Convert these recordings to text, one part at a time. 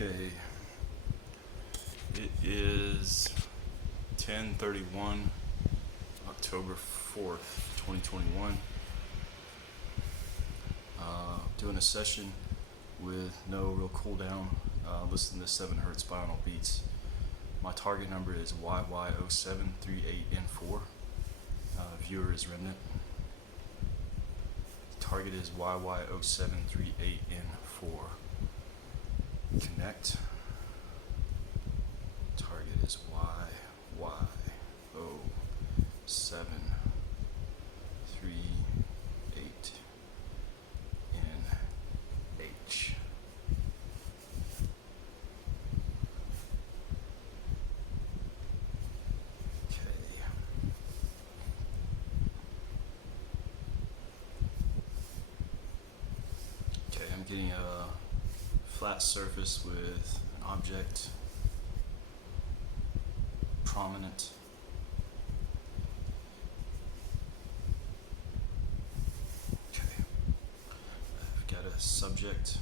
Okay, it is 10:31, October 4th, 2021. Doing a session with no real cooldown, listening to 7 Hz binaural beats. My target number is YY0738N4. Viewer is Remnant. Target is YY0738N4. Connect. Target is YY0738NH. Okay, I'm getting a flat surface with an object prominent. Okay, I've got a subject.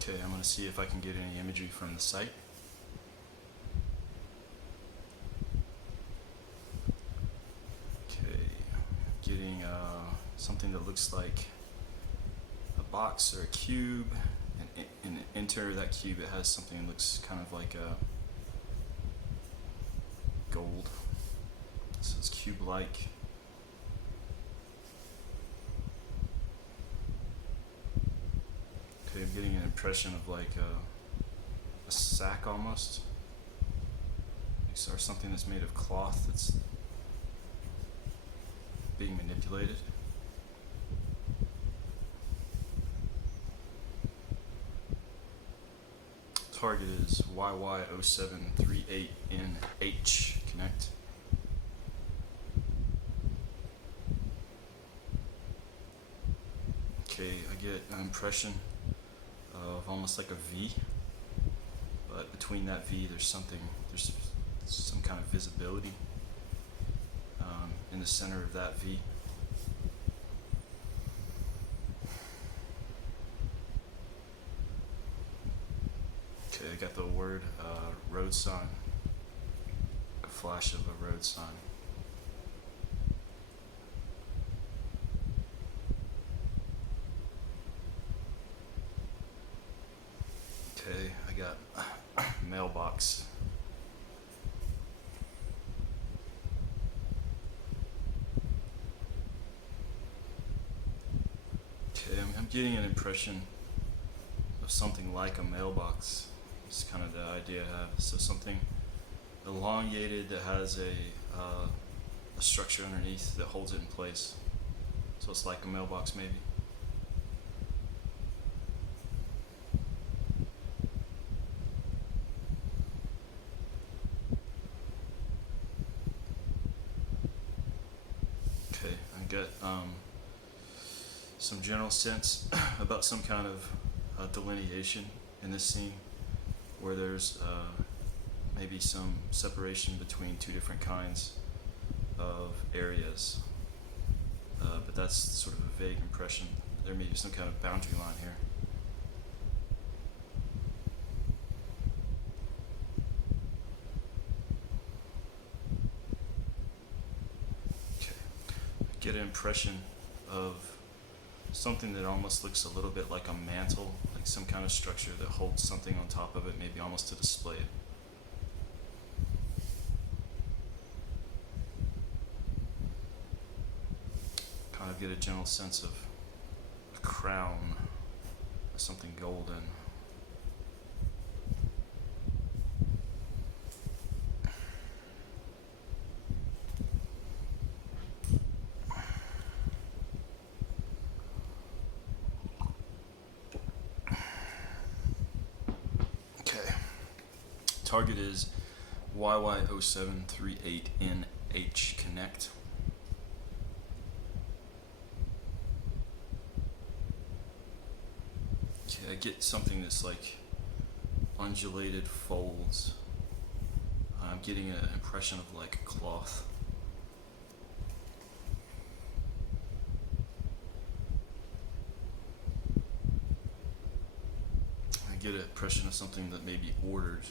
Okay, I'm going to see if I can get any imagery from the site. Okay, getting something that looks like a box or a cube, and in the interior of that cube it has something that looks kind of like a gold, so it's cube-like. Okay, I'm getting an impression of like a sack almost, or something that's made of cloth that's being manipulated. Target is YY0738NH. Connect. Okay, I get an impression of almost like a V, but between that V there's some kind of visibility in the center of that V. Okay, I got the word road sign, a flash of a road sign. Okay, I got mailbox. Okay, I'm getting an impression of something like a mailbox. It's kind of the idea I have. So something elongated that has a structure underneath that holds it in place. So it's like a mailbox maybe. Okay, I got some general sense about some kind of delineation in this scene, where there's maybe some separation between two different kinds of areas, but that's sort of a vague impression. There may be some kind of boundary line here. Okay, I get an impression of something that almost looks a little bit like a mantle, like some kind of structure that holds something on top of it, maybe almost to display it. Kind of get a general sense of a crown, of something golden. Target is YY0738NH. Connect. Okay, I get something that's like undulated folds. I'm getting an impression of like cloth. get an impression of something that may be ordered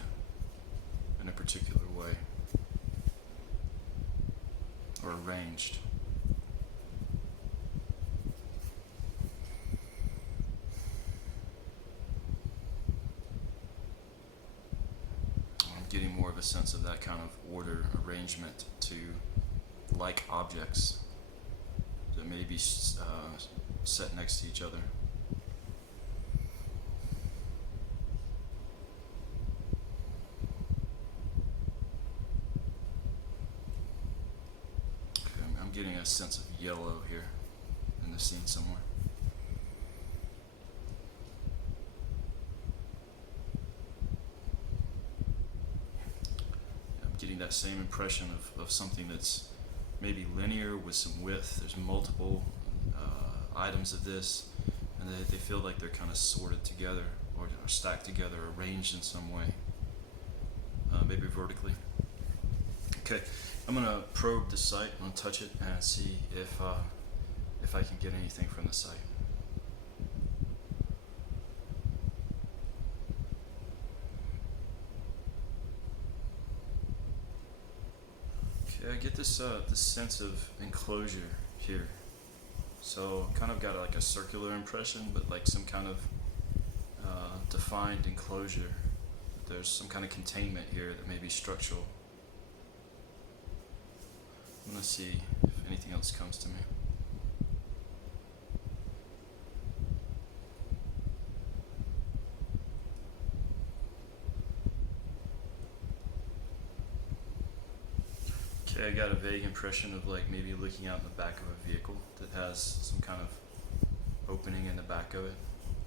in a particular way or arranged. I'm getting more of a sense of that kind of order arrangement to like objects that may be set next to each other. Getting a sense of yellow here in the scene somewhere. I'm getting that same impression of something that's maybe linear with some width. There's multiple items of this, and they feel like they're kind of sorted together or stacked together, arranged in some way, maybe vertically. Okay. I'm gonna probe the site. I'm gonna touch it and see if I can get anything from the site. Okay, I get this this sense of enclosure here. So kind of got like a circular impression, but like some kind of defined enclosure. There's some kind of containment here that may be structural. I'm going to see if anything else comes to me. Okay, I got a vague impression of like maybe looking out in the back of a vehicle that has some kind of opening in the back of it,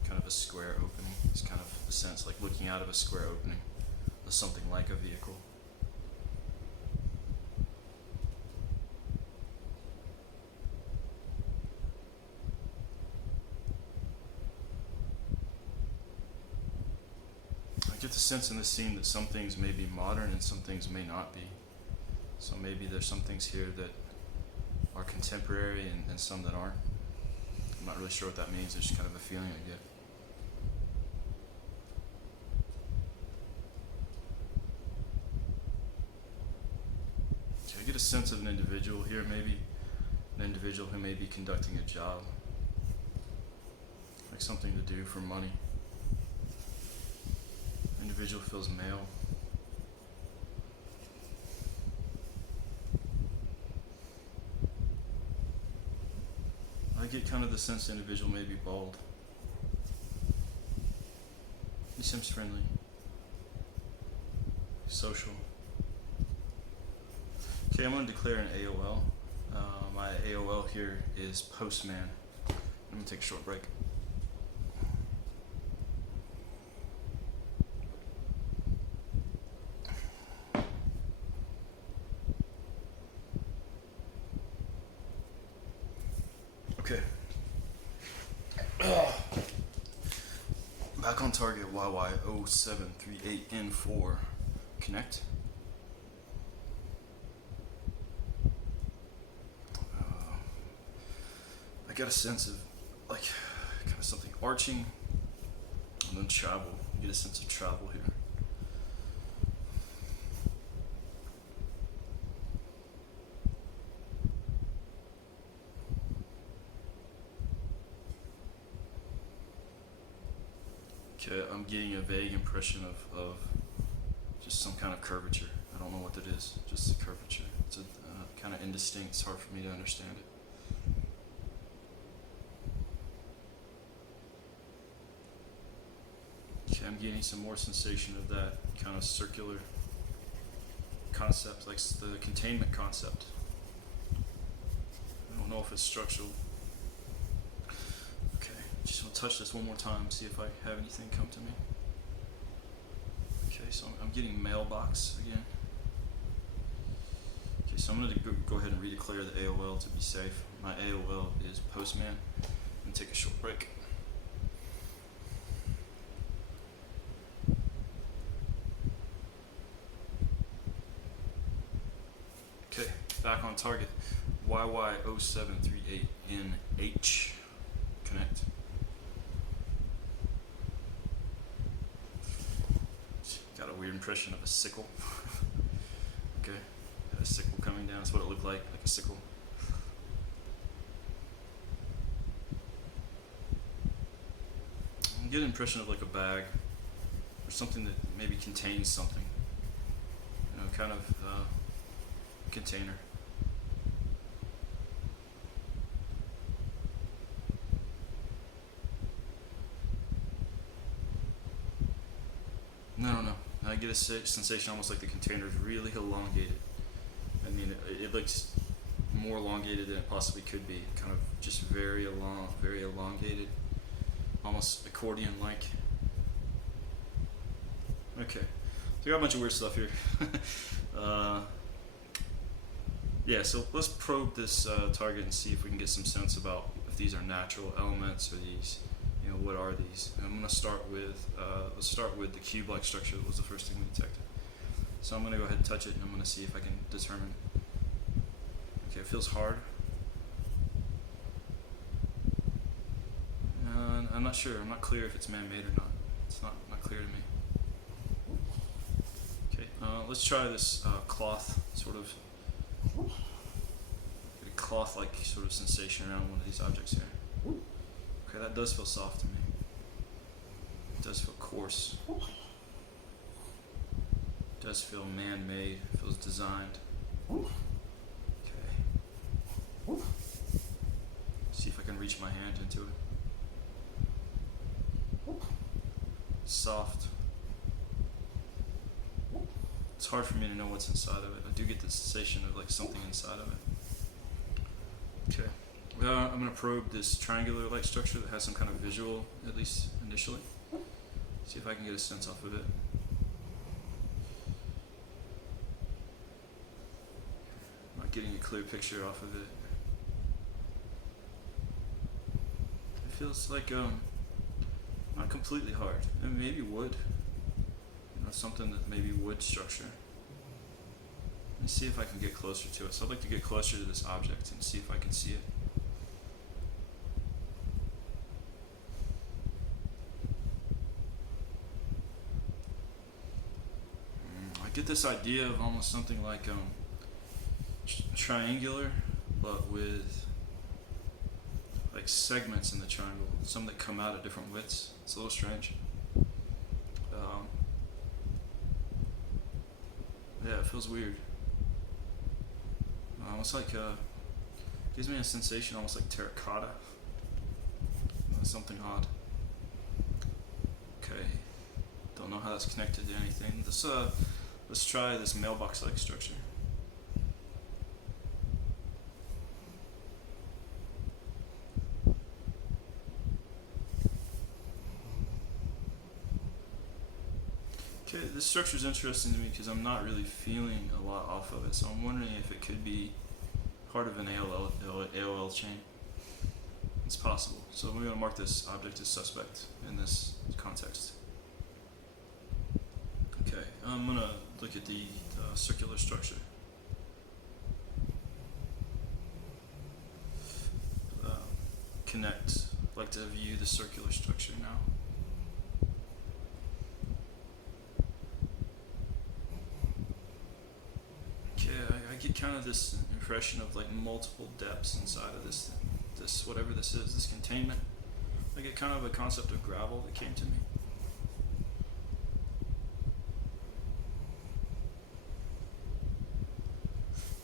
kind of a square opening. It's kind of the sense like looking out of a square opening of something like a vehicle. I get the sense in the scene that some things may be modern and some things may not be. So maybe there's some things here that are contemporary and some that aren't. I'm not really sure what that means. It's just kind of a feeling I get. Okay, I get a sense of an individual here, maybe an individual who may be conducting a job, like something to do for money. Individual feels male. I get kind of the sense the individual may be bald. He seems friendly, social. Okay, I'm going to declare an AOL. My AOL here is Postman. I'm going to take a short break. Okay. Back on target YY0738N4. Connect. I got a sense of like kind of something arching and then travel. You get a sense of travel here. Okay, I'm getting a vague impression of just some kind of curvature. I don't know what that is, just a curvature. It's a kind of indistinct, it's hard for me to understand it. Okay, I'm getting some more sensation of that kind of circular concept, like the containment concept. I don't know if it's structural. Just want to touch this one more time, see if I have anything come to me. Okay, so I'm getting Mailbox again. Okay, so I'm going to go ahead and redeclare the AOL to be safe. My AOL is Postman. I'm going to take a short break. Okay, back on target. YY0738NH. Connect. impression of a sickle. Okay, got a sickle coming down. That's what it looked like a sickle. You get an impression of like a bag or something that maybe contains something. You know, kind of container. No. I get a sensation almost like the container is really elongated. I mean, it looks more elongated than it possibly could be. Kind of just very elongated, almost accordion-like. Okay, so we got a bunch of weird stuff here. Yeah, so let's probe this target and see if we can get some sense about if these are natural elements or these, you know, what are these? And I'm going to start with, let's start with the cube-like structure that was the first thing we detected. So I'm going to go ahead and touch it, and I'm going to see if I can determine. Okay, it feels hard. I'm not sure. I'm not clear if it's man-made or not. It's not clear to me. Okay, let's try this cloth sort of. Get a cloth-like sort of sensation around one of these objects here. Okay, that does feel soft to me. It does feel coarse. It does feel man-made. It feels designed. Okay. See if I can reach my hand into it. Soft. It's hard for me to know what's inside of it. I do get the sensation of like something inside of it. Okay. I'm going to probe this triangular-like structure that has some kind of visual, at least initially. See if I can get a sense off of it. Not getting a clear picture off of it. It feels like not completely hard. And maybe wood. You know, something that maybe wood structure. Let me see if I can get closer to it. So I'd like to get closer to this object and see if I can see it. I get this idea of almost something like triangular, but with like segments in the triangle, some that come out at different widths. It's a little strange. Yeah, it feels weird. Almost like gives me a sensation almost like terracotta. Something odd. Okay, don't know how that's connected to anything. Let's try this mailbox-like structure. Okay, this structure is interesting to me because I'm not really feeling a lot off of it, so I'm wondering if it could be part of an AOL chain. It's possible. So we're going to mark this object as suspect in this context. Okay, I'm going to look at the circular structure. Connect. I'd like to view the circular structure now. I get kind of this impression of like multiple depths inside of this whatever this is, this containment. I get kind of a concept of gravel that came to me.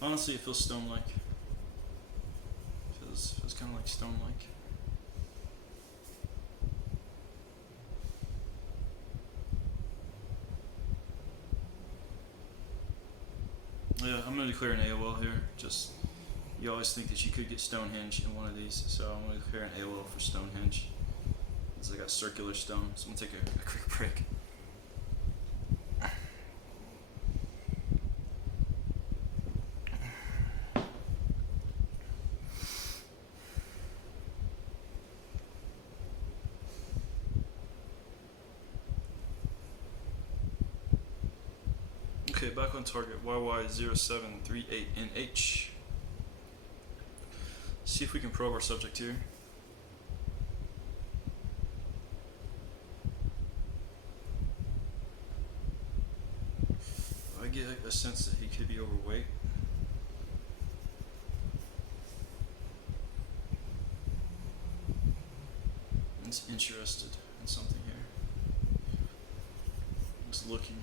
Honestly, it feels stone-like. Feels kind of like stone-like. Yeah, I'm going to declare an AOL here. Just, you always think that you could get Stonehenge in one of these, so I'm going to declare an AOL for Stonehenge. It's like a circular stone, so I'm going to take a quick break. Okay, back on target, YY0738NH. See if we can probe our subject here. a sense that he could be overweight. He's interested in something here. He's looking.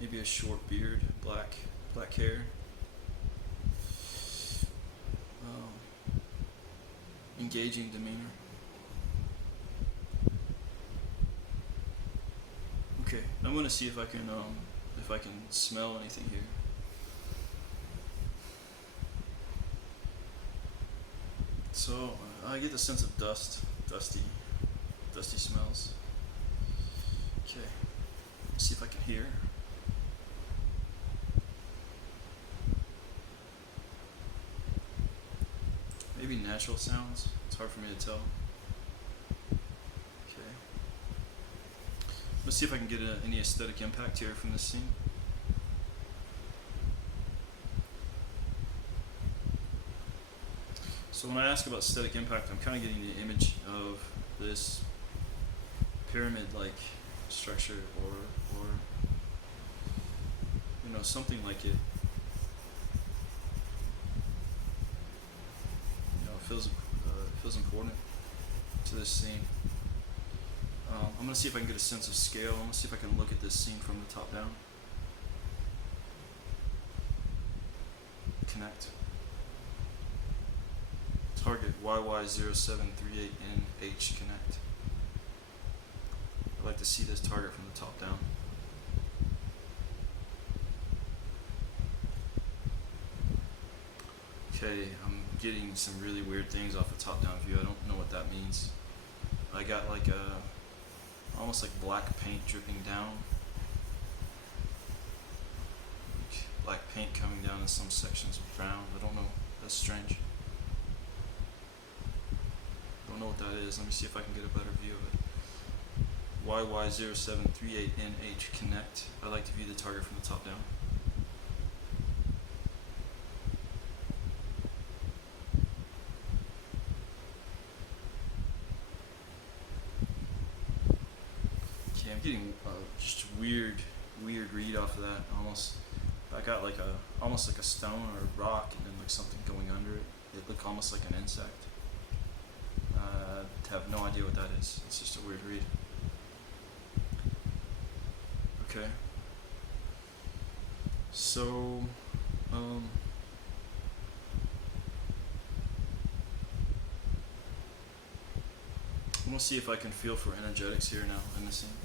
Maybe a short beard, black hair. Engaging demeanor. Okay, I'm gonna see if I can smell anything here. So I get the sense of dusty smells. Okay, let's see if I can hear. Maybe natural sounds. It's hard for me to tell. Okay. Let's see if I can get any aesthetic impact here from this scene. So when I ask about aesthetic impact, I'm kind of getting the image of this pyramid-like structure, or you know, something like it. Feels important to this scene. I'm going to see if I can get a sense of scale. I'm going to see if I can look at this scene from the top down. Connect. Target YY0738NH connect. I'd like to see this target from the top down. Okay, I'm getting some really weird things off the top-down view. I don't know what that means. I got like almost like black paint dripping down. Like black paint coming down in some sections of brown. I don't know. That's strange. Don't know what that is. Let me see if I can get a better view of it. YY0738NH connect. I like to view the target from the top down. Getting just weird read off of that. Almost, I got like almost like a stone or a rock, and then like something going under it. It looked almost like an insect. I have no idea what that is. It's just a weird read. Okay. So, I'm gonna see if I can feel for energetics here now in the scene.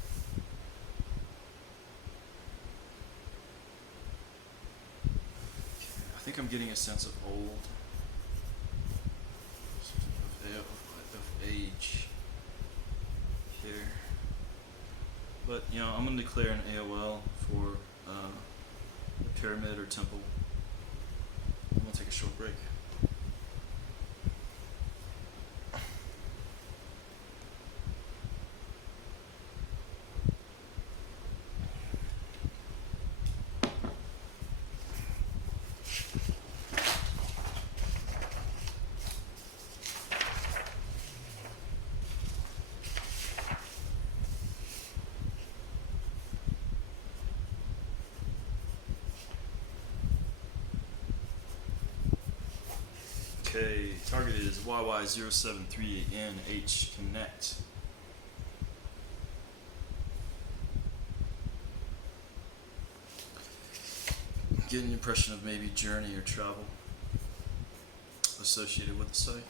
I think I'm getting a sense of old, of age here. But you know, I'm going to declare an AOL for a pyramid or temple. I'm going to take a short break. Okay, target is YY0738NH connect. Get an impression of maybe journey or travel associated with the site.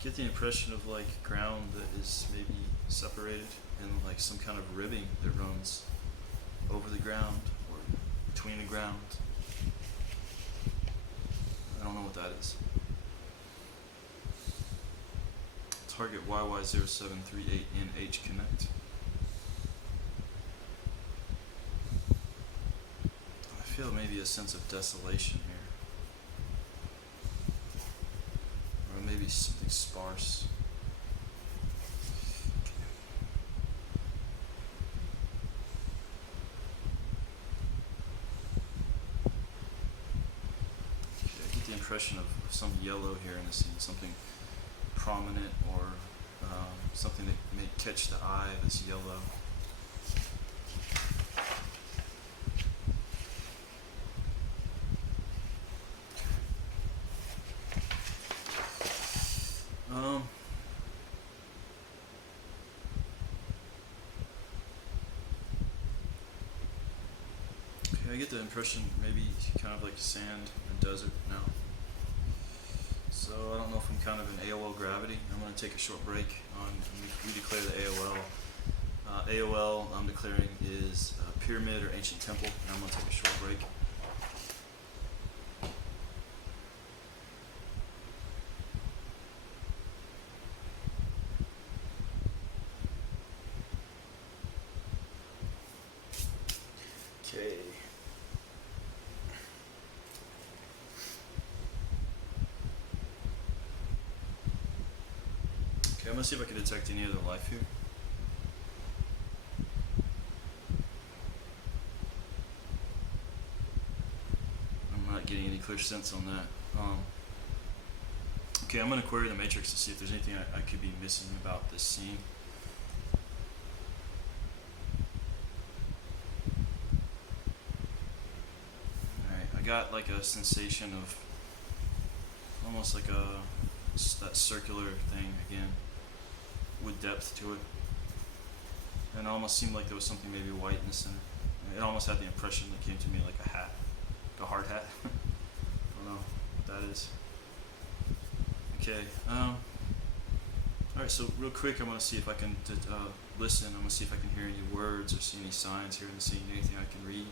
Get the impression of like ground that is maybe separated and like some kind of ribbing that runs over the ground or between the ground. I don't know what that is. Target YY0738NH connect. I feel maybe a sense of desolation here. Maybe something sparse. impression of some yellow here in the scene, something prominent or something that may catch the eye that's yellow. Okay, I get the impression maybe kind of like sand and desert now. So I don't know if I'm kind of in AOL gravity. I'm going to take a short break on, we declare the AOL. AOL I'm declaring is pyramid or ancient temple, and I'm going to take a short break. Okay. Okay, I'm going to see if I can detect any other life here. I'm not getting any clear sense on that. Okay, I'm going to query the matrix to see if there's anything I could be missing about this scene. Alright, I got like a sensation of almost like that circular thing again with depth to it. And it almost seemed like there was something maybe white in the center. It almost had the impression that came to me like a hat, like a hard hat. I don't know what that is. Okay, alright, so real quick I want to see if I can listen. I want to see if I can hear any words or see any signs here in the scene, anything I can read.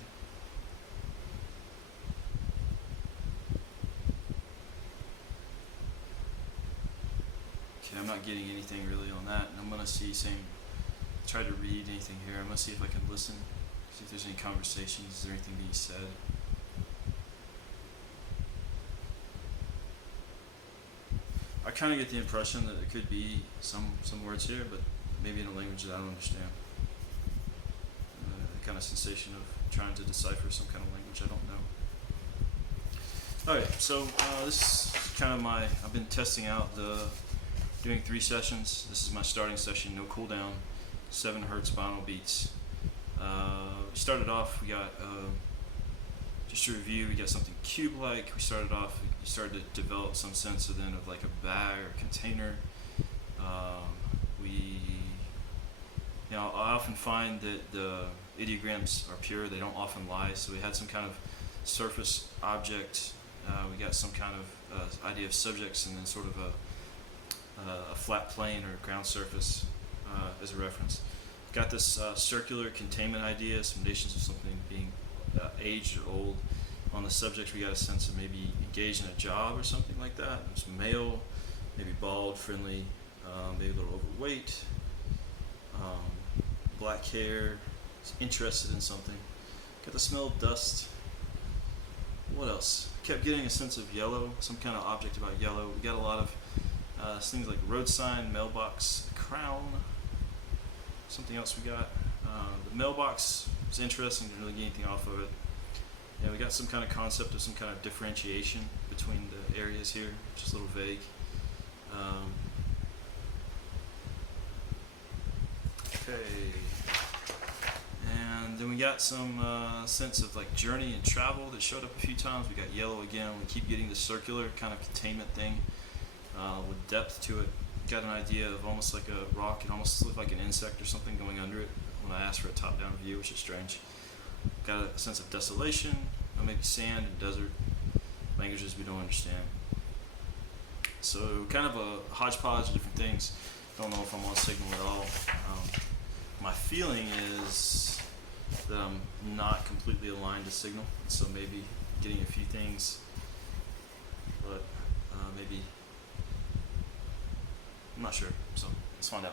Okay, I'm not getting anything really on that, and I'm going to see try to read anything here. I'm going to see if I can listen, see if there's any conversations, is there anything being said. I kind of get the impression that there could be some words here, but maybe in a language that I don't understand. The kind of sensation of trying to decipher some kind of language I don't know. Alright, so this is kind of I've been testing out doing 3 sessions. This is my starting session, no cooldown, 7 Hz binaural beats. We started off, we got, just to review, we got something cube-like. We started to develop some sense of like a bag or container. I often find that the ideograms are pure, they don't often lie, so we had some kind of surface object, we got some kind of idea of subjects, and then sort of a flat plane or ground surface as a reference. Got this circular containment idea, some notions of something being aged or old. On the subjects we got a sense of maybe engaged in a job or something like that. There's male, maybe bald, friendly, maybe a little overweight, black hair, interested in something. Got the smell of dust. What else? Kept getting a sense of yellow, some kind of object about yellow. We got a lot of things like Roadsign, Mailbox, crown. Something else we got. The Mailbox was interesting, didn't really get anything off of it. Yeah, we got some kind of concept of some kind of differentiation between the areas here, just a little vague. Okay, and then we got some sense of like journey and travel that showed up a few times. We got yellow again. We keep getting the circular kind of containment thing with depth to it. Got an idea of almost like a rock. It almost looked like an insect or something going under it when I asked for a top-down view, which is strange. Got a sense of desolation, maybe sand and desert, languages we don't understand. So kind of a hodgepodge of different things. Don't know if I'm on signal at all. My feeling is that I'm not completely aligned to signal, so maybe getting a few things, but maybe, I'm not sure, so let's find out.